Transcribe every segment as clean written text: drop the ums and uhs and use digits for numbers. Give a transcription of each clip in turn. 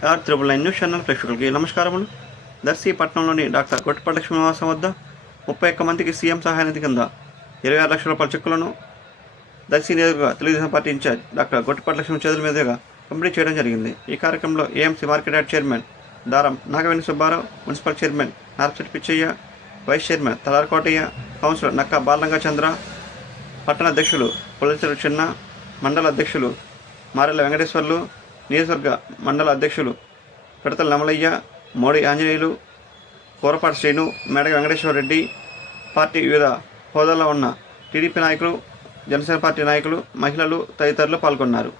TR999 news channel ప్రేక్షకులకి నమస్కారములు. దర్శి పట్టణంలోని డాక్టర్ గొట్టిపాటి లక్ష్మీ నివాసం వద్ద 31 మందికి సీఎం సహాయ నిధి కింద 26 లక్షల రూపాయల చెక్కులను దర్శి నియోజకవర్గ Telugu Desam party incharge doctor Gottipati Lakshmi చేతుల మీదుగా పంపిణీ చేయడం జరిగింది. ఈ కార్యక్రమంలో AMC market yard chairman Daram Nagaveni Subbarao, municipal chairman Narpasetti Pichaiah, vice chairman Talarakotaiah, councillor Nakka Balaranga చంద్ర, పట్టణ అధ్యక్షులు పుల్లచెరు చిన్న, మండల అధ్యక్షులు మారెల్ల వెంకటేశ్వర్లు, నియోజకవర్గ మండల అధ్యక్షులు పిడతల నమలయ్య, మోడి ఆంజనేయులు, కూరపాటి శ్రీను, మేడగ వెంకటేశ్వరరెడ్డి, పార్టీ వివిధ హోదాల్లో ఉన్న టీడీపీ నాయకులు, జనసేన పార్టీ నాయకులు, మహిళలు తదితరులు పాల్గొన్నారు.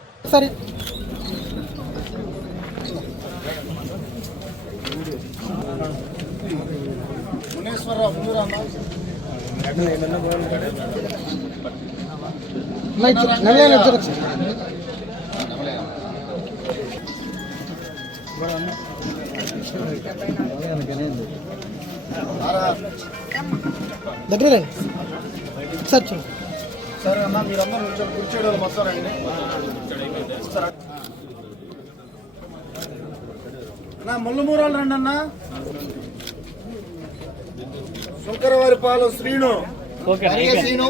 దగ్గర సార్ సరే అన్న, మీరందరూ కూర్చోడం మొత్తం రండి అన్న. ముళ్ళమూరాలు రండి అన్న. శంకరవారిపాలెం శ్రీను, శ్రీను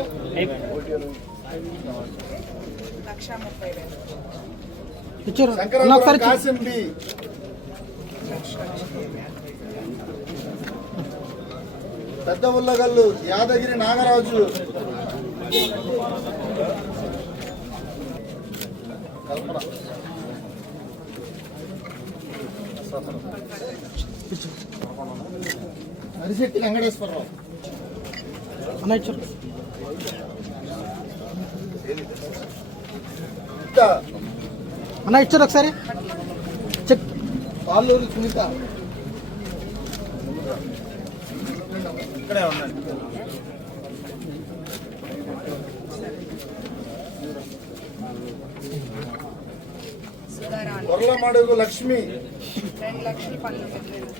శంకరవారి కాసింబి, పెద్ద ఉల్లగల్లు యాదగిరి నాగరాజు, అరిశెట్టి వెంకటేశ్వరరావు, అన్న ఇచ్చారు ఒకసారి చెక్. పాలూరు సునీత ఇక్కడే ఉన్నాడు. కొర్లమడుగు లక్ష్మి, 2 లక్షలు పన్ను పెట్టలేదు.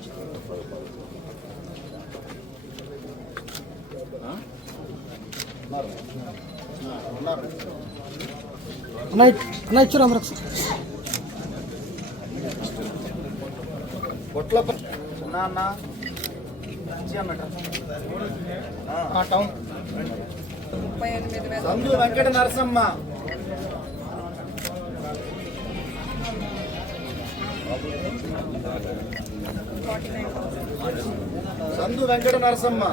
అన్న ఇచ్చారు అందరూ బొట్ల టౌన్, 38,000. సందు వెంకట నరసమ్మ, సందు వెంకట నరసమ్మ,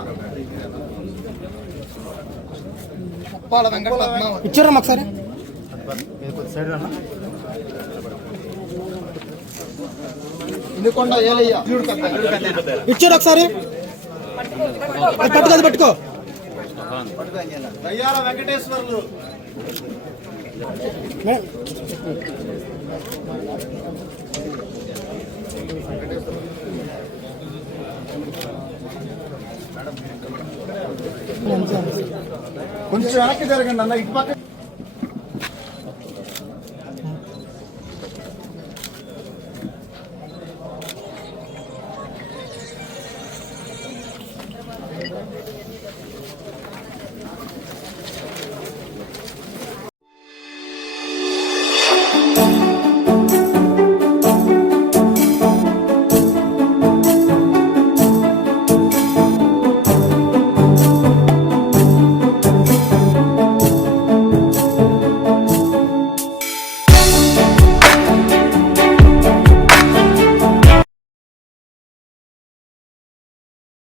పాల వెంకట ఇచ్చారమ్మా ఒకసారి. ఇనుకొండ ఏలయ్య, ఇచ్చారు ఒకసారి. పట్టుకో పట్టుకో. దయ్యాల వెంకటేశ్వర్లు, కొంచెం వెనక్కి జరగండి అన్న, ఇటు పక్క